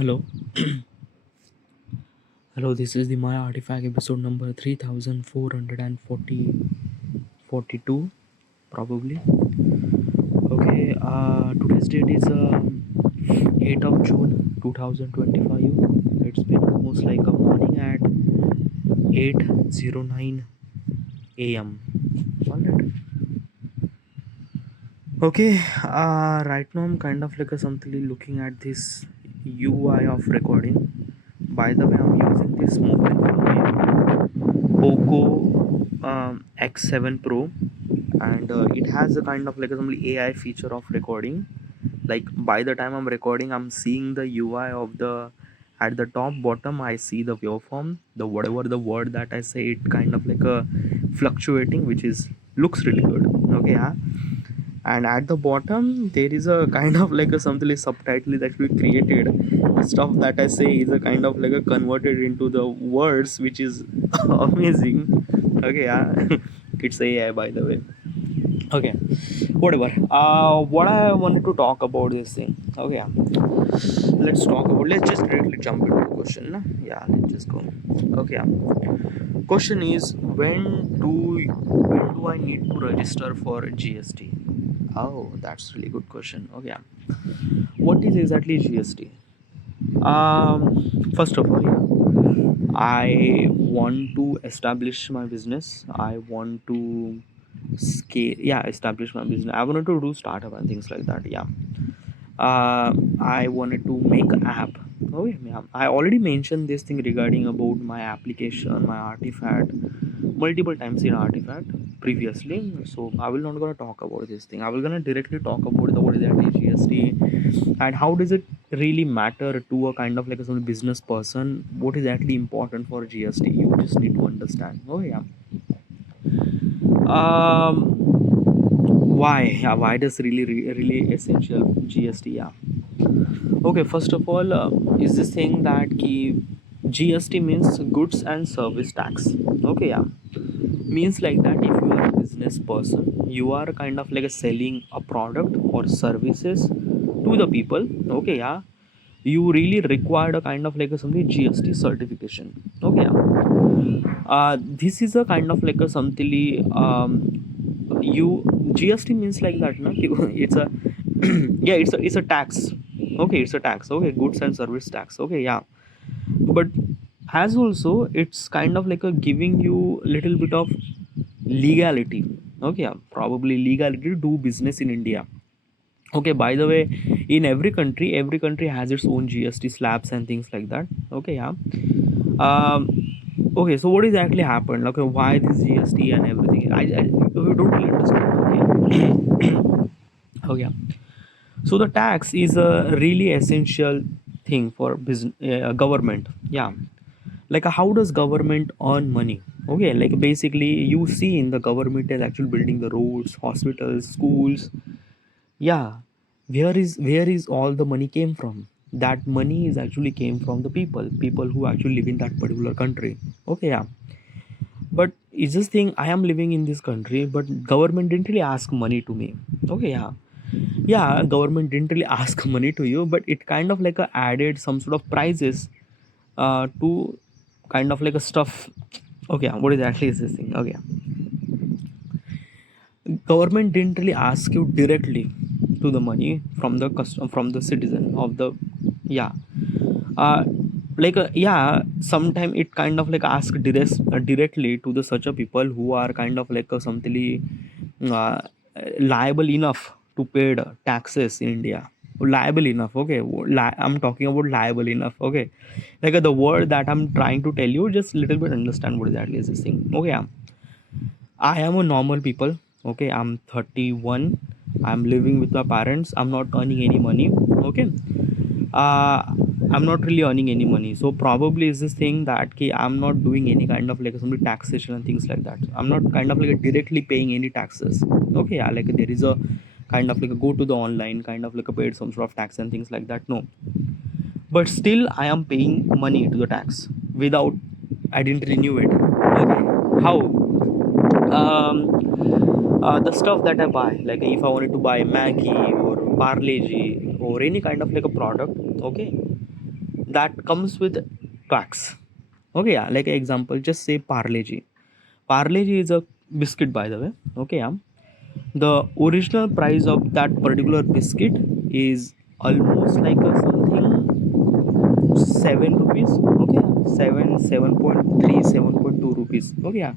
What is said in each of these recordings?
Hello, hello. This is the Maya Artifact episode number 3442, probably. Okay. Today's date is 8th of June 2025. It's been almost like a morning at 8:09 a.m. Alright. Okay. Right now I'm kind of like a something looking at this UI of recording. By the way, I'm using this mobile phone Poco X7 Pro, and it has a kind of like a some AI feature of recording. Like by the time I'm recording, I'm seeing the UI of the at the top bottom. I see the waveform, the whatever the word that I say, it kind of like a fluctuating, which is looks really good. Okay, yeah. And at the bottom there is a kind of like a something like subtitle that we created. The stuff that I say is a kind of like a converted into the words, which is amazing. Okay, yeah. It's AI, by the way. Okay, whatever. What I wanted to talk about this thing. Okay, yeah. Let's just directly jump into the question, na? Yeah, let's just go. Okay, yeah. Question is, when do I need to register for GST? Oh, that's really good question. Okay, yeah. What is exactly GST? First of all, yeah, I want to establish my business. I want to scale, yeah, establish my business. I wanted to do startup and things like that. Yeah. I wanted to make an app. Oh yeah, I already mentioned this thing regarding about my application, my artifact, multiple times in artifact previously. So I will not gonna talk about this thing. I will gonna directly talk about the what is that GST and how does it really matter to a kind of like a some business person. What is actually important for GST? You just need to understand. Oh yeah. Why? Yeah, why does really essential GST? Yeah. Okay, first of all, is this thing that GST means goods and service tax. Okay, yeah, means like that if you are a business person, you are kind of like a selling a product or services to the people. Okay, yeah, you really required a kind of like a something GST certification. Okay, yeah. This is a kind of like a something you GST means like that, no? It's a yeah, it's a tax. Okay, it's a tax. Okay, goods and service tax. Okay, yeah, but as also it's kind of like a giving you little bit of legality. Okay, yeah, probably legality to do business in India. Okay, by the way, in every country has its own GST slabs and things like that. Okay, yeah. Okay, so what exactly happened? Okay, why this GST and everything? I we don't really understand. Okay. Okay, yeah. So the tax is a really essential thing for business, government. Yeah, like how does government earn money? Okay, like basically you see in the government is actually building the roads, hospitals, schools. Yeah, where is all the money came from? That money is actually came from the people who actually live in that particular country. Okay, yeah, but it's just thing, I am living in this country, but government didn't really ask money to me. Okay, yeah, yeah, government didn't really ask money to you, but it kind of like added some sort of prices to kind of like a stuff. Okay, yeah, what exactly is this thing? Okay, government didn't really ask you directly to the money from the custom, from the citizen of the, yeah, uh, yeah, sometime it kind of like ask directly to the such a people who are kind of like a something uh, liable enough to pay the taxes in India. Liable enough. Okay, I'm talking about liable enough. Okay, like the word that I'm trying to tell you, just little bit understand what exactly is this thing. Okay, yeah. I am a normal people. Okay, I'm 31. I'm living with my parents. I'm not earning any money. Okay, uh, I'm not really earning any money. So probably is this thing that I'm not doing any kind of like some taxation and things like that. I'm not kind of like directly paying any taxes. Okay, yeah, like there is a kind of like a go to the online kind of like a paid some sort of tax and things like that. No, but still I am paying money to the tax without, I didn't renew it. Okay, how? The stuff that I buy, like if I wanted to buy Maggie or Parle G or any kind of like a product, okay, that comes with tax. Okay, yeah, like an example, just say Parle-G. Parle-G is a biscuit, by the way. Okay, yeah. The original price of that particular biscuit is almost like a something 7 rupees. Okay, yeah. 7.3, 7.2 rupees. Okay, yeah.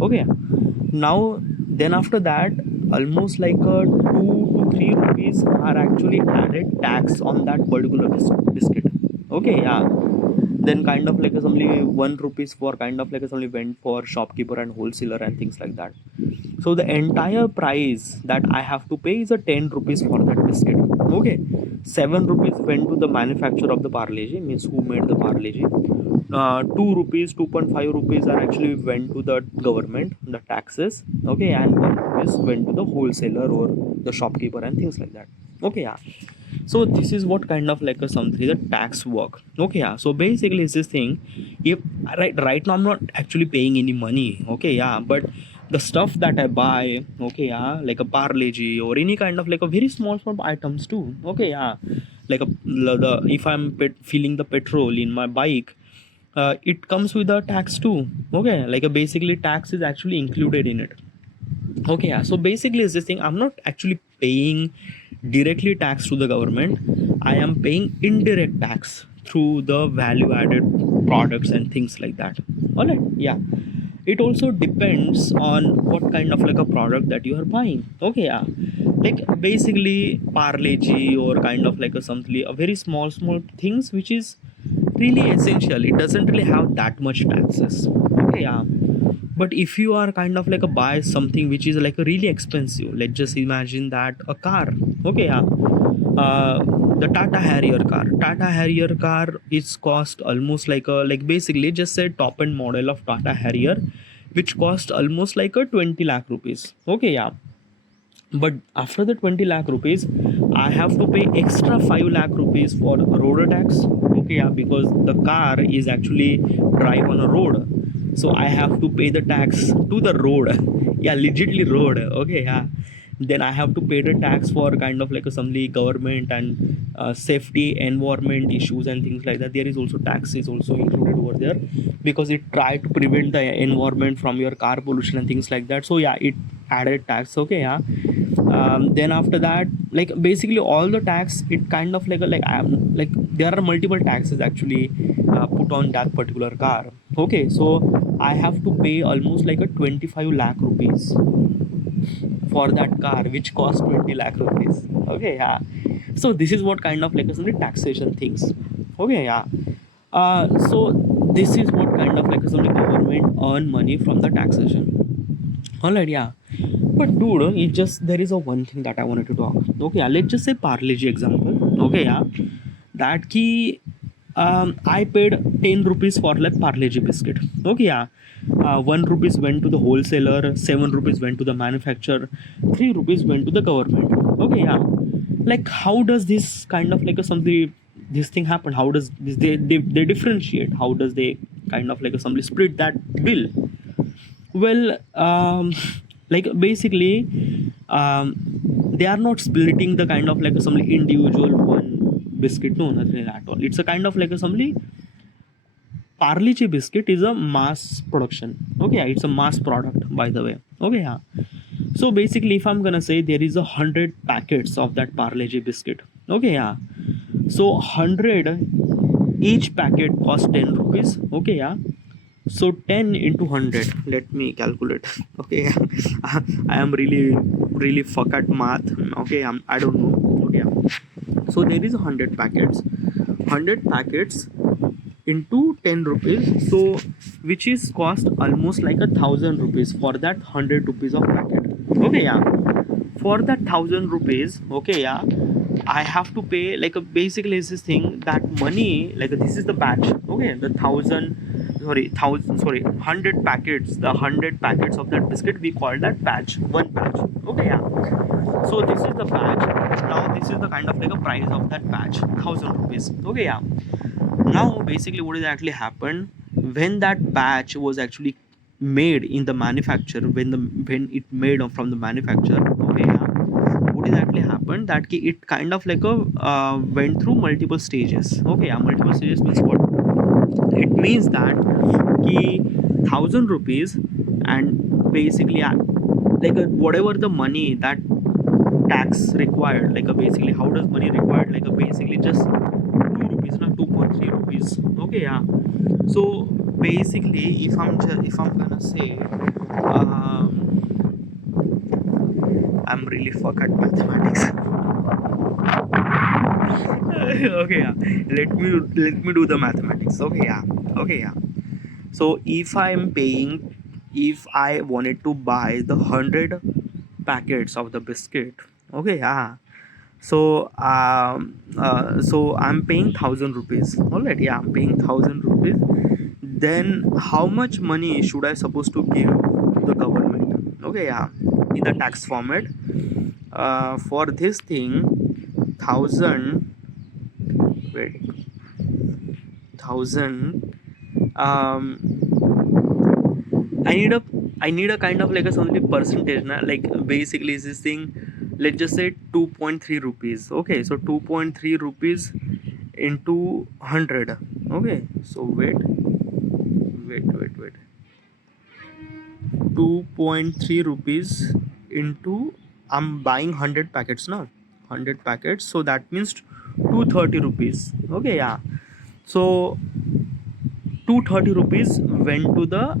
Okay, yeah. Now, then after that, almost like a 2 to 3 rupees are actually added tax on that particular biscuit. Okay, yeah. Then kind of like only 1 rupees for kind of like only went for shopkeeper and wholesaler and things like that. So the entire price that I have to pay is a 10 rupees for that biscuit. Okay, 7 rupees went to the manufacturer of the Parle-G, means who made the Parle-G. 2 rupees, 2.5 rupees are actually went to the government, the taxes. Okay, and 1 rupees went to the wholesaler or the shopkeeper and things like that. Okay, yeah. So this is what kind of like a something the tax work. Okay, yeah. So basically it's this thing. If right now I'm not actually paying any money. Okay, yeah. But the stuff that I buy, okay, yeah, like a Parle-G or any kind of like a very small items too. Okay, yeah. Like the if I'm filling the petrol in my bike, it comes with a tax too. Okay, like a basically tax is actually included in it. Okay, yeah. So basically is this thing, I'm not actually paying directly tax to the government. I am paying indirect tax through the value added products and things like that. All right, yeah. It also depends on what kind of like a product that you are buying. Okay, yeah. Like basically Parle-G or kind of like a something, a very small things which is really essential, it doesn't really have that much taxes. Okay, yeah. But if you are kind of like a buy something which is like a really expensive, let's just imagine that a car. Okay, yeah. uh, the Tata Harrier car is cost almost like a, like basically just say top end model of Tata Harrier, which cost almost like a 20 lakh rupees. Okay, yeah. But after the 20 lakh rupees, I have to pay extra 5 lakh rupees for road tax. Okay, yeah, because the car is actually drive on a road, so I have to pay the tax to the road. Yeah, legitly road. Okay, yeah. Then I have to pay the tax for kind of like a some government and safety environment issues and things like that. There is also tax is also included over there, because it try to prevent the environment from your car pollution and things like that. So yeah, it added tax. Okay, yeah. Then after that, like basically all the tax, it kind of like a, like I'm like there are multiple taxes actually put on that particular car. Okay, so I have to pay almost like a 25 lakh rupees for that car which cost 20 lakh rupees. Okay, yeah. So this is what kind of like some taxation things. Okay, yeah. So this is what kind of like some government earn money from the taxation. All right, yeah. But dude, it just there is a one thing that I wanted to talk. Okay, yeah, let's just say Parle-G example. Okay, yeah. That key, I paid 10 rupees for like Parle-G biscuit. Okay, yeah. 1 rupees went to the wholesaler, 7 rupees went to the manufacturer, 3 rupees went to the government. Okay, yeah. Like how does this kind of like a something this thing happen? How does this they differentiate? How does they kind of like a somebody split that bill? Well, like basically, they are not splitting the kind of like a some individual one biscuit. No, nothing at all. It's a kind of like a some Parle-G biscuit is a mass production. Okay, yeah, it's a mass product, by the way. Okay, yeah. So basically, if I'm gonna say there is 100 packets of that Parle-G biscuit. Okay, yeah. So 100, each packet costs 10 rupees. Okay, yeah. So 10 into 100, let me calculate. Okay, I am really fuck at math. Okay, I don't know. Okay, so there is 100 packets into 10 rupees, so which is cost almost like 1,000 rupees for that 100 rupees of packet. Okay, yeah. For that 1,000 rupees, okay, yeah, I have to pay like a basically is this thing that money, like this is the batch. Okay, the 100 packets, the 100 packets of that biscuit, we call that batch, one batch. Okay, yeah. So this is the batch. Now this is the kind of like a price of that batch, 1,000 rupees. Okay, yeah. Now basically what is actually happened when that batch was actually made in the manufacturer, when it made from the manufacturer. Okay, yeah. What what exactly happened that ki it kind of like a went through multiple stages. Okay, yeah, multiple stages means what? It means that ki 1,000 rupees, and basically like whatever the money that tax required, like basically how does money required, like basically just 2 rupees, not 2.3 rupees. Okay, yeah. So basically if I'm gonna say, I'm really fuck at mathematics. Okay, yeah. Let me do the mathematics. Okay, yeah. Okay, yeah. So if I wanted to buy the 100 packets of the biscuit. Okay, yeah. So I'm paying 1,000 rupees. All right, yeah, I'm paying 1,000 rupees. Then how much money should I supposed to give to the government? Okay, yeah, in the tax format. For this thing, thousand. Wait, thousand. I need a I need a kind of like a something percentage na? Like basically is this thing, let's just say 2.3 rupees. Okay, so 2.3 rupees into 100. Okay, so wait 2.3 rupees into, I'm buying 100 packets now, 100 packets, so that means 230 rupees. Okay, yeah. So 230 rupees went to the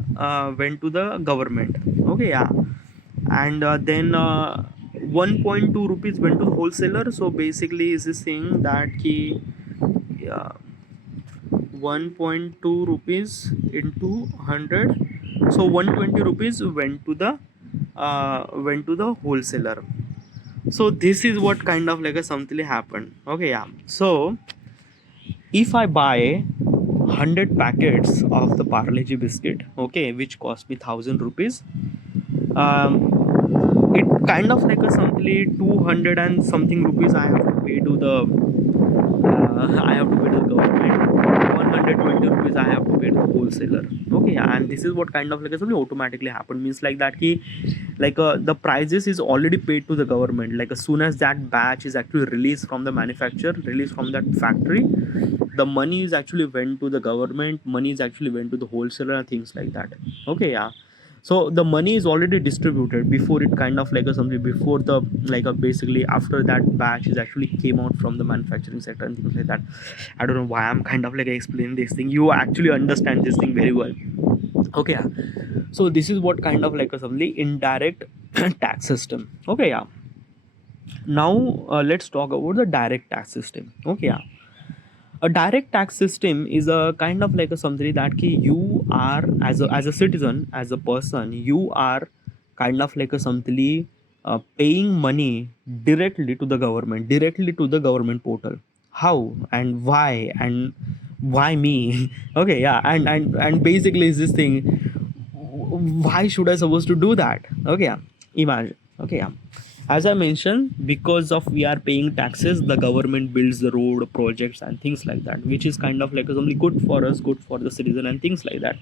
government. Okay, yeah. And then 1.2 rupees went to the wholesaler. So basically is this thing that he, yeah, 1.2 rupees into 100, so 120 rupees went to the wholesaler. So this is what kind of like a something happened. Okay, yeah. So if I buy 100 packets of the Parle-G biscuit, okay, which cost me 1,000 rupees, it kind of like a something 200 and something rupees I have to pay to the I have to pay to the government. 120 rupees I have to pay to the wholesaler. Okay, and this is what kind of like a something automatically happen, means like that ki, like the prices is already paid to the government. Like as soon as that batch is actually released from the manufacturer, released from that factory, the money is actually went to the government, money is actually went to the wholesaler and things like that. Okay, yeah. So the money is already distributed before it kind of like a something, before the like a basically after that batch is actually came out from the manufacturing sector and things like that. I don't know why I'm kind of like explaining this thing, you actually understand this thing very well. Okay, yeah. So this is what kind of like a something indirect tax system. Okay, yeah. Now let's talk about the direct tax system. Okay, yeah. A direct tax system is a kind of like a something that ki you are as a citizen, as a person, you are kind of like a something paying money directly to the government portal. How and why me? Okay, yeah. And basically is this thing, why should I supposed to do that? Okay, yeah. Imagine. Okay, yeah. As I mentioned, because of we are paying taxes, the government builds the road projects and things like that, which is kind of like something good for us, good for the citizen and things like that.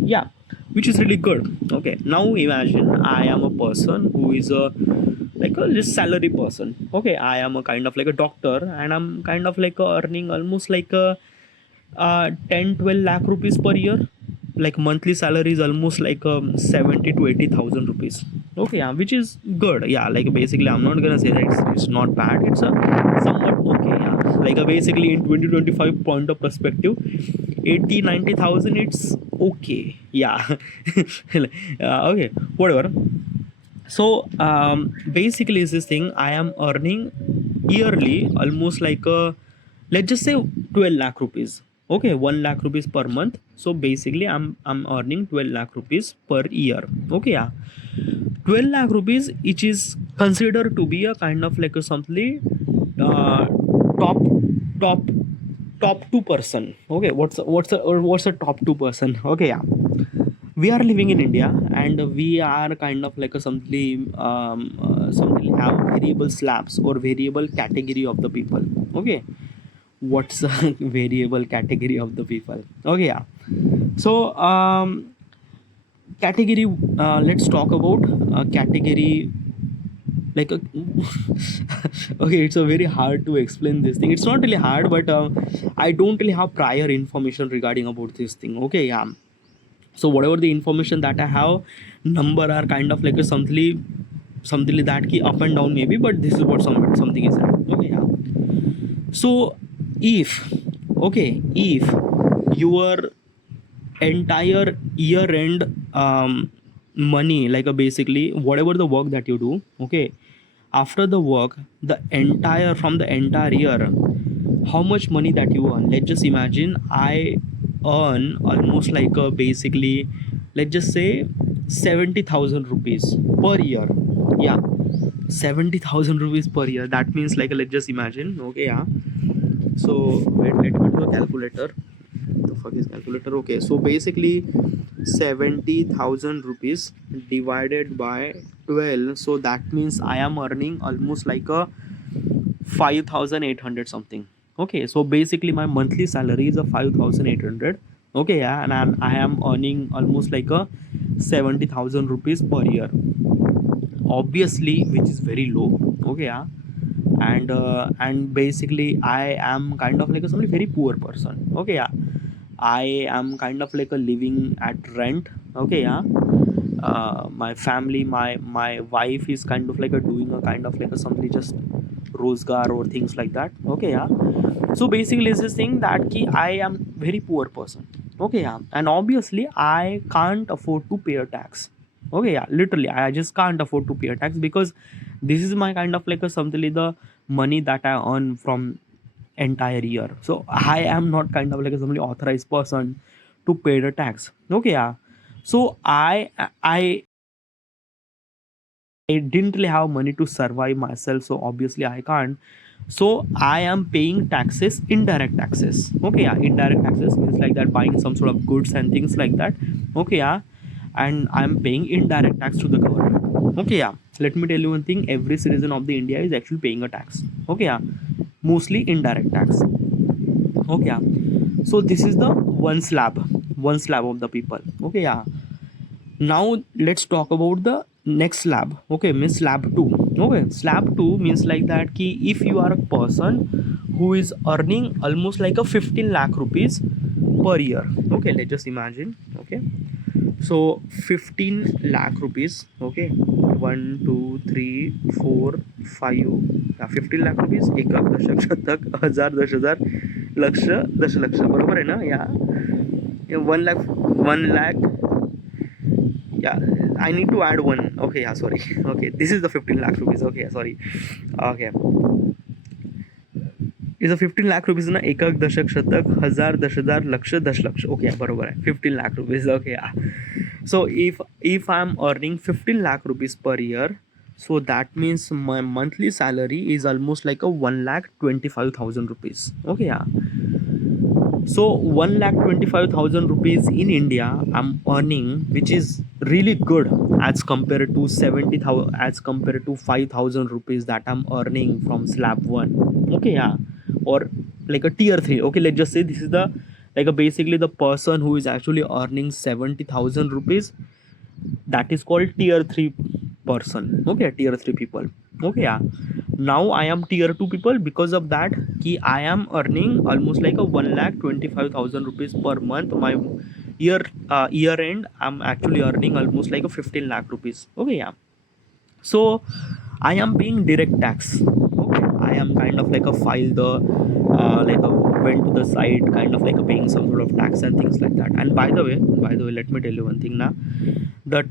Yeah, which is really good. Okay, now imagine I am a person who is a like a just salary person. Okay, I am a kind of like a doctor, and I'm kind of like earning almost like a 10-12 lakh rupees per year. Like monthly salary is almost like 70 to 80,000 rupees. Okay, yeah, which is good. Yeah, like basically I'm not gonna say that it's not bad, it's a somewhat okay. Yeah, like basically in 2025 point of perspective, 80-90,000, it's okay. Yeah. Okay, whatever. So basically is this thing, I am earning yearly almost like a, let's just say 12 lakh rupees. Okay, 1 lakh rupees per month. So basically I'm earning 12 lakh rupees per year. Okay, yeah. 12 lakh rupees, which is considered to be a kind of like a something uh, top top top 2%. Okay, what's a top 2%? Okay, yeah. We are living in India, and we are kind of like a something have variable slabs or variable category of the people. Okay, what's a variable category of the people? Okay, yeah. So category. Let's talk about category. like a okay, it's a very hard to explain this thing. It's not really hard, but I don't really have prior information regarding about this thing. Okay, yeah. So whatever the information that I have, number are kind of like a something like that key up and down maybe, but this is what something is that. Okay, yeah. So if if your entire year end money, like basically whatever the work that you do, okay, after the work, the entire from the entire year, how much money that you earn. Let's just imagine I earn almost like a basically, let's just say 70,000 rupees per year. Yeah, 70,000 rupees per year. That means like let's just imagine. Okay, yeah. So wait, let me do a calculator. The fuck is calculator? Okay, so basically 70,000 rupees divided by 12. So that means I am earning almost like a 5,800 something. Okay, so basically my monthly salary is a 5,800. Okay, yeah, and I am earning almost like a 70,000 rupees per year. Obviously, which is very low. Okay, yeah. And basically I am kind of like a somebody very poor person. Okay, yeah. I am kind of like a living at rent. Okay, yeah. My family, my wife is kind of like a doing a kind of like a somebody just rozgar or things like that. Okay, yeah. So basically it's this thing that ki I am very poor person. Okay, yeah. And obviously I can't afford to pay a tax. Okay, yeah. Literally I just can't afford to pay a tax because this is my kind of like a something like the money that I earn from entire year. So I am not kind of like a somebody authorized person to pay the tax. Okay, yeah. So I didn't really have money to survive myself, so obviously I can't. So I am paying taxes, indirect taxes. Okay, yeah, indirect taxes means like that buying some sort of goods and things like that. Okay, yeah, and I'm paying indirect tax to the government. Okay, yeah. Let me tell you one thing: every citizen of the India is actually paying a tax. Okay, yeah, mostly indirect tax. Okay, yeah. So this is the one slab of the people. Okay, yeah. Now let's talk about the next slab. Okay, means slab 2. Okay, slab 2 means like that ki if you are a person who is earning almost like a 15 lakh rupees per year. Okay, let's just imagine. Okay, so 15 lakh rupees. Okay, 1 2 3 4 5 yeah, 15 lakh rupees. एक लाख दशक शतक हजार दस हजार लक्ष दशलक्ष बरोबर आहे ना. या 1 lakh yeah, I need to add one. Okay, yeah, sorry. Okay, this is the 15 lakh rupees. Okay, yeah, sorry. Okay, is a 15 lakh rupees ना. एकक दशक शतक हजार दस हजार लक्ष दस लक्ष. Okay, बरोबर आहे. 15 lakh rupees. Okay, yeah. So if I am earning 15 lakh rupees per year, so that means my monthly salary is almost like a 1,25,000 rupees. Okay, yeah. So 1,25,000 rupees in India I'm earning, which is really good as compared to 70,000, as compared to 5,000 rupees that I'm earning from slab 1. Okay, yeah, or like a tier 3. Okay, let's just say this is the like a basically the person who is actually earning 70,000 rupees, that is called tier 3 person. Okay, tier 3 people. Okay, yeah. Now I am tier 2 people because of that ki I am earning almost like a 1,25,000 rupees per month. My year end I'm actually earning almost like a 15 lakh rupees. Okay, yeah. So I am paying direct tax. Okay, I am kind of like a file the like a went to the site, kind of like a paying some sort of tax and things like that. And by the way, let me tell you one thing now, that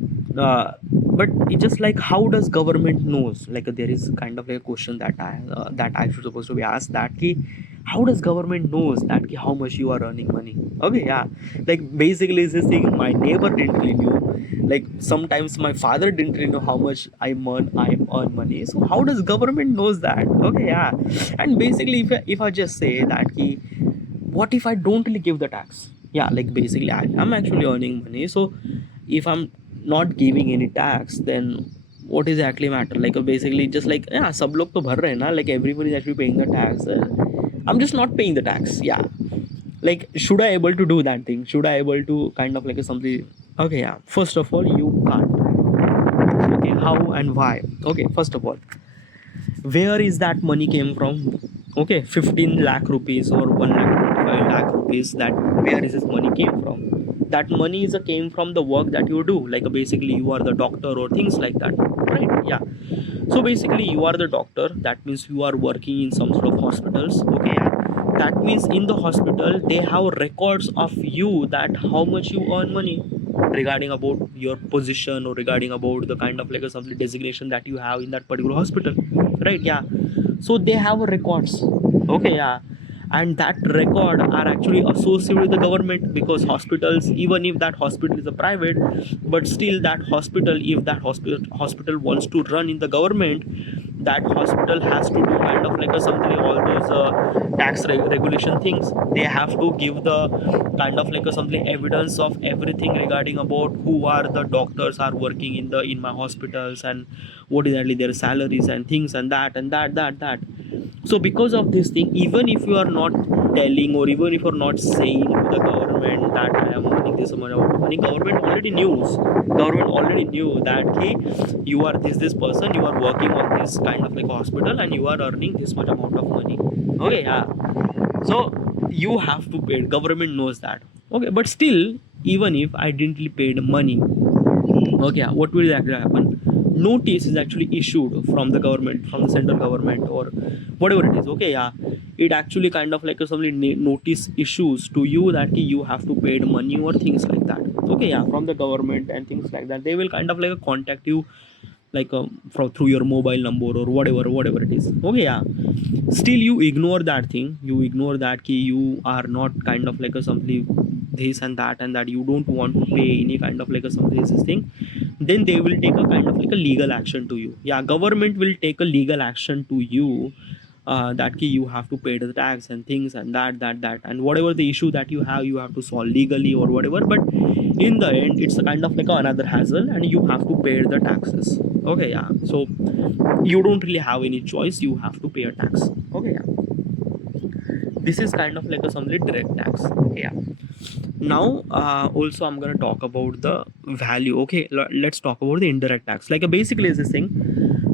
but it's just like how does government knows, like there is kind of like a question that I should supposed to be asked, that ki how does government knows that ki how much you are earning money. Okay, yeah. Like basically is this thing my neighbor didn't really knew, like sometimes my father didn't really know how much I earn money. So how does government knows that? Okay, yeah. And basically if I just say that ki what if I don't really give the tax? Yeah, like basically I'm actually earning money, so if I'm not giving any tax, then what is actually matter? Like basically just like yeah, सब लोग तो भर रहे हैं ना, like everybody is actually paying the tax. I'm just not paying the tax. Yeah, like should I able to do that thing? Should I able to kind of like something? Okay, yeah. First of all, you can't. Okay, how and why. Okay, first of all, where is that money came from? Okay, 15 lakh rupees or 1 lakh 25 lakh rupees, that where is this money came from? That money is came from the work that you do, like basically you are the doctor or things like that, right? Yeah. So basically you are the doctor, that means you are working in some sort of hospitals. Okay, yeah. That means in the hospital they have records of you, that how much you earn money, regarding about your position or regarding about the kind of like a some designation that you have in that particular hospital, right? Yeah. So they have records. Okay, yeah. And that record are actually associated with the government, because hospitals, even if that hospital is a private, but still that hospital, if that hospital wants to run in the government, that hospital has to do kind of like a something, all those tax regulation things. They have to give the kind of like a something evidence of everything regarding about who are the doctors are working in my hospitals, and what is actually their salaries and things, and that. So because of this thing, even if you are not telling, or even if you are not saying to the government that I am earning this amount of money, government already knew that, hey, you are this person, you are working on this kind of like hospital, and you are earning this much amount of money. Okay, yeah. So you have to pay, government knows that. Okay, but still, even if I didn't paid money, okay, yeah, what will actually happen? Notice is actually issued from the government, from the central government, or whatever it is. Okay, yeah. It actually kind of like a some notice issues to you that you have to pay the money or things like that. Okay, yeah, from the government and things like that. They will kind of like contact you, like through your mobile number or whatever it is. Okay, yeah. Still you ignore that thing, you ignore that key, you are not kind of like a something this and that you don't want to pay any kind of like a something this thing. Then they will take a kind of like a legal action to you. Yeah, government will take a legal action to you, that key, you have to pay the tax and things, and that, and whatever the issue that you have to solve legally or whatever. But in the end, it's a kind of like another hassle, and you have to pay the taxes. Okay, yeah. So you don't really have any choice, you have to pay a tax. Okay, yeah. This is kind of like a something direct tax. Okay, yeah. Now also I'm going to talk about the value. Okay, let's talk about the indirect tax. Like basically is this thing,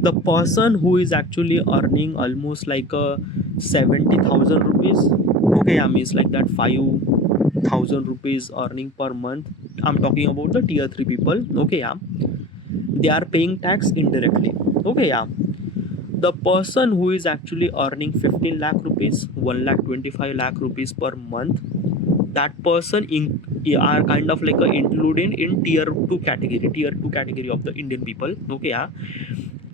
the person who is actually earning almost like a 70,000 rupees. Okay, yeah, means like that 5,000 rupees earning per month. I'm talking about the tier 3 people. Okay, yeah. They are paying tax indirectly. Okay, yeah. The person who is actually earning 15 lakh rupees, 1 lakh 25 lakh rupees per month, that person are kind of like included in tier 2 category of the Indian people. Okay, yeah.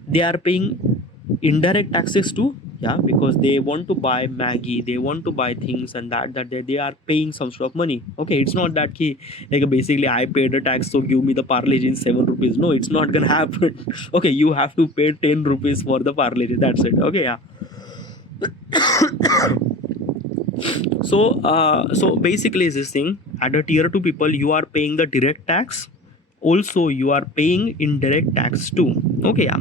They are paying indirect taxes too. Yeah, because they want to buy Maggie, they want to buy things, and that they are paying some sort of money. Okay, it's not that key, like basically I paid the tax, so give me the parle in 7 rupees. No, it's not gonna happen. Okay, you have to pay 10 rupees for the parle, that's it. Okay, yeah. So basically is this thing, at a tier 2 people, you are paying the direct tax, also you are paying indirect tax too. Okay, yeah.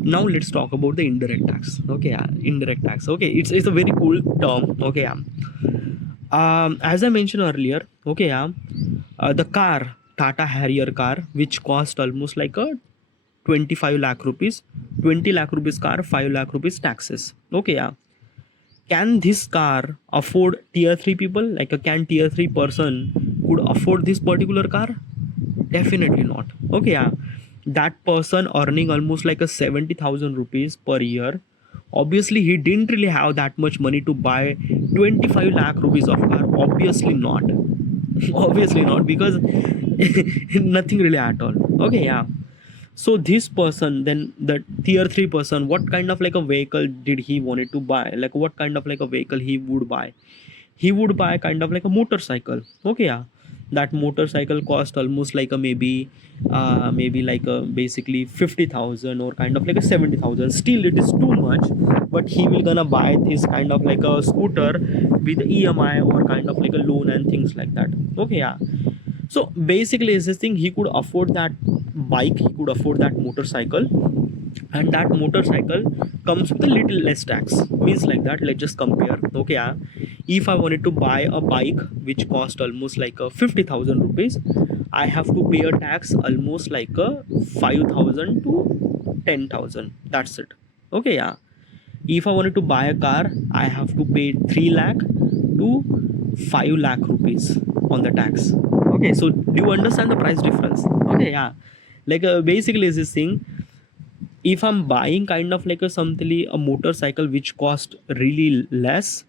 Now let's talk about the indirect tax. Okay, yeah. Indirect tax. Okay, it's a very cool term. Okay, yeah. As I mentioned earlier, okay, yeah, the car, Tata Harrier car, which cost almost like a 25 lakh rupees, 20 lakh rupees car, 5 lakh rupees taxes. Okay, yeah. Can this car afford tier 3 people? Like a can tier 3 person could afford this particular car? Definitely not. Okay, yeah. That person earning almost like a 70,000 rupees per year, obviously he didn't really have that much money to buy 25 lakh rupees of car. Obviously not. Obviously not, because nothing really at all. Okay, yeah. So this person, then the tier 3 person, what kind of like a vehicle did he wanted to buy? Like what kind of like a vehicle he would buy? He would buy kind of like a motorcycle. Okay, yeah. That motorcycle cost almost like a maybe like a basically 50,000 or kind of like a 70,000. Still it is too much, but he will gonna buy this kind of like a scooter with EMI or kind of like a loan and things like that. Okay, yeah. So basically is this thing, he could afford that bike, he could afford that motorcycle, and that motorcycle comes with a little less tax. Means like that, let's just compare. Okay, yeah. If I wanted to buy a bike which cost almost like a 50,000 rupees, I have to pay a tax almost like a 5,000 to 10,000. That's it. Okay, yeah. If I wanted to buy a car, I have to pay 3 lakh to 5 lakh rupees on the tax. Okay, so do you understand the price difference? Okay, yeah. Like basically is this thing, if I'm buying kind of like a something, a motorcycle which cost really less,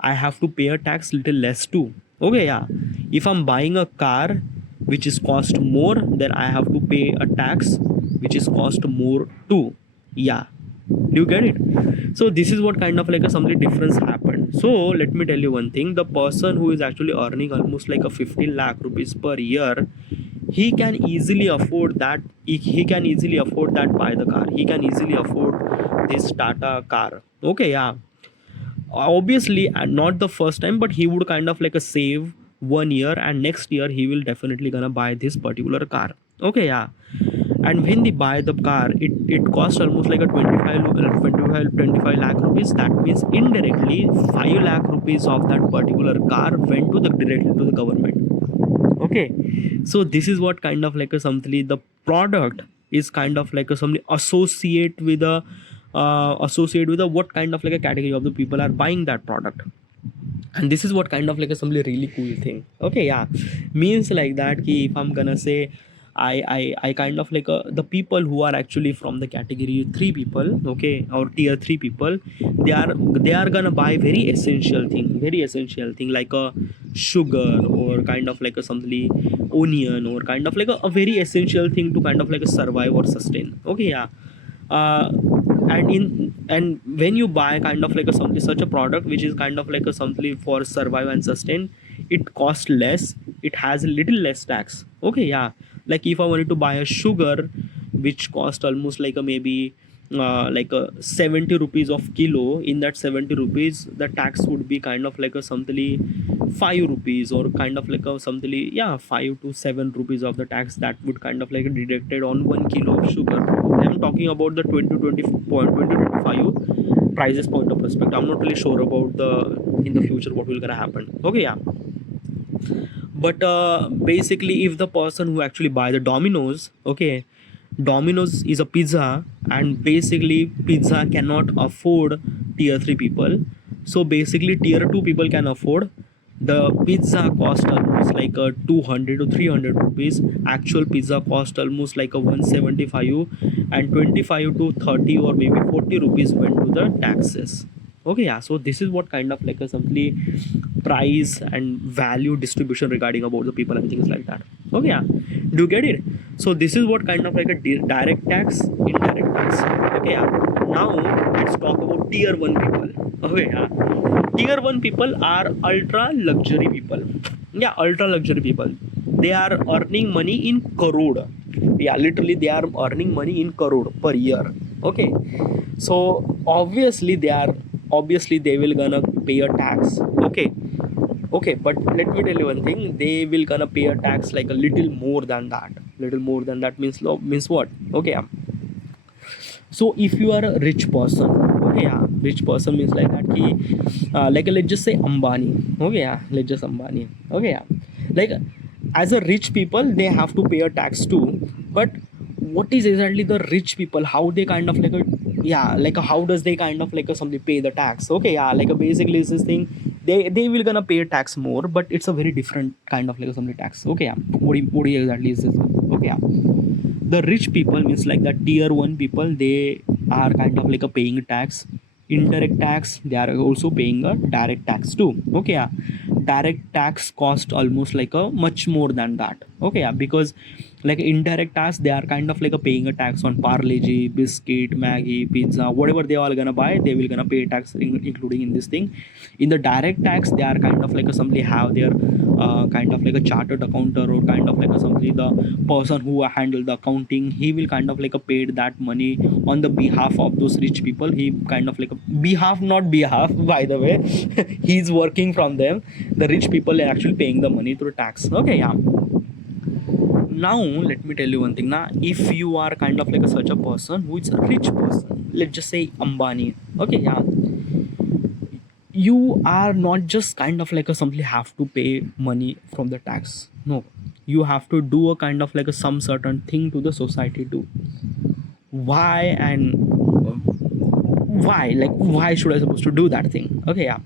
I have to pay a tax little less too. Okay, yeah. If I'm buying a car which is cost more, then I have to pay a tax which is cost more too. Yeah, do you get it? So this is what kind of like a something difference happened. So let me tell you one thing, the person who is actually earning almost like a 15 lakh rupees per year, he can easily afford that. He can easily afford that buy the car, he can easily afford this Tata car. Okay, yeah. Obviously not the first time, but he would kind of like a save 1 year, and next year he will definitely gonna buy this particular car. Okay, yeah. And when they buy the car, it costs almost like a 25 lakh rupees. That means indirectly 5 lakh rupees of that particular car went to the directly to the government. Okay, so this is what kind of like a something, the product is kind of like a something associate with a what kind of like a category of the people are buying that product. And this is what kind of like a something really cool thing. Okay, yeah. Means like that ki if I'm gonna say, I kind of like the people who are actually from the category 3 people, okay, or tier 3 people, they are gonna buy very essential thing like a sugar, or kind of like a something onion, or kind of like a very essential thing to kind of like a survive or sustain. Okay, yeah. uh, and when you buy kind of like a something, such a product which is kind of like a something for survive and sustain, it costs less, it has a little less tax. Okay, yeah. Like if I wanted to buy a sugar which cost almost like a maybe like a 70 rupees of kilo, in that 70 rupees the tax would be kind of like a something 5 rupees, or kind of like a something, yeah, 5 to 7 rupees of the tax that would kind of like deducted on 1 kilo of sugar. I'm talking about the 2025 prices point of perspective. I'm not really sure about the in the future what will gonna happen. Okay, yeah. But basically if the person who actually buy the Domino's, okay, Domino's is a pizza, and basically pizza cannot afford tier 3 people. So basically tier 2 people can afford. The pizza cost almost like a 200 to 300 rupees. Actual pizza cost almost like a 175, and 25 to 30 or maybe 40 rupees went to the taxes. Okay, yeah. So this is what kind of like a simply price and value distribution regarding about the people and things like that. Okay, yeah. Do you get it? So this is what kind of like a direct tax, indirect tax. Okay, yeah. Now let's talk about tier 1 people. Okay, yeah. Tier 1 people are ultra luxury people. Yeah, ultra luxury people. They are earning money in crore. Yeah, literally they are earning money in crore per year. Okay, so obviously they will gonna pay a tax. Okay, okay, but let me tell you one thing, they will gonna pay a tax like a little more than that. Little more than that means what? Okay, yeah. So if you are a rich person, okay, yeah, rich person means like that ki, like let's just say Ambani. Okay, yeah, let's just Ambani. Okay, yeah. Like as a rich people they have to pay a tax too. But what is exactly the rich people, how they kind of like a, yeah, like how does they kind of like a somebody pay the tax? Okay, yeah, like basically it's this thing, they will gonna pay a tax more, but it's a very different kind of like a somebody tax. Okay, yeah. What exactly is this? Okay, yeah. The rich people means like the tier 1 people, they are kind of like a paying tax, indirect tax, they are also paying a direct tax too. Okay, yeah. Direct tax cost almost like a much more than that. Okay, yeah, because like indirect tax, they are kind of like a paying a tax on Parle-G, biscuit, Maggie, pizza, whatever they are gonna buy, they will gonna pay tax including in this thing. In the direct tax, they are kind of like a somebody have their kind of like a chartered accountant, or kind of like a somebody, the person who handle the accounting, he will kind of like a paid that money on the behalf of those rich people. He kind of like a behalf, not behalf, by the way. He's working from them. The rich people are actually paying the money through tax. Okay, yeah. Now let me tell you one thing. Now if you are kind of like a such a person who is a rich person, let's just say Ambani. Okay, yeah, you are not just kind of like a simply have to pay money from the tax. No, you have to do a kind of like a some certain thing to the society too. Why? And why, like why should I supposed to do that thing? Okay, yeah,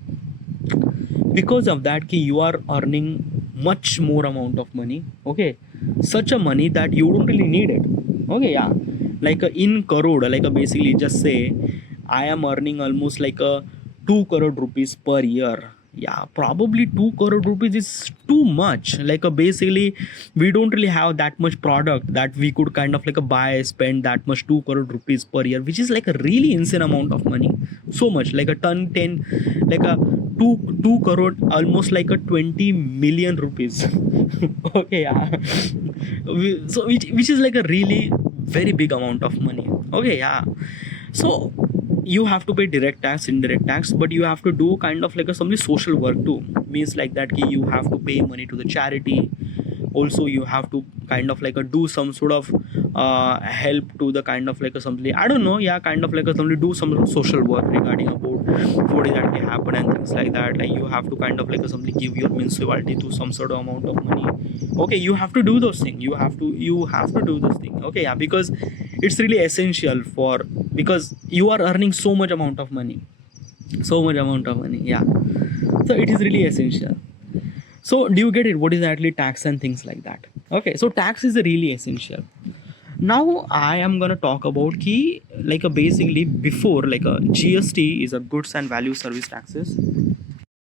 because of that ki you are earning much more amount of money. Okay, such a money that you don't really need it. Okay, yeah, like in crore, like basically just say I am earning almost like a 2 crore rupees per year. Yeah, probably 2 crore rupees is too much. Like basically we don't really have that much product that we could kind of like buy, spend that much 2 crore rupees per year, which is like a really insane amount of money. So much, like a ton 10, like a 2 crore, almost like a 20 million rupees. Okay, yeah. So which is like a really very big amount of money. Okay, yeah. So you have to pay direct tax, indirect tax, but you have to do kind of like a some social work too. Means like that ki you have to pay money to the charity. Also you have to kind of like do some sort of help to the kind of like a something, I don't know, yeah, kind of like a something, do some social work regarding about what exactly happened and things like that. Like you have to kind of like a something, give your municipality to some sort of amount of money. Okay, you have to do those things, you have to do this thing. Okay, yeah, because it's really essential for, because you are earning so much amount of money, so much amount of money, yeah. So it is really essential. So do you get it? What is actually tax and things like that? Okay, so tax is really essential. Now I am gonna talk about key, like basically before, like a GST is a goods and value service taxes.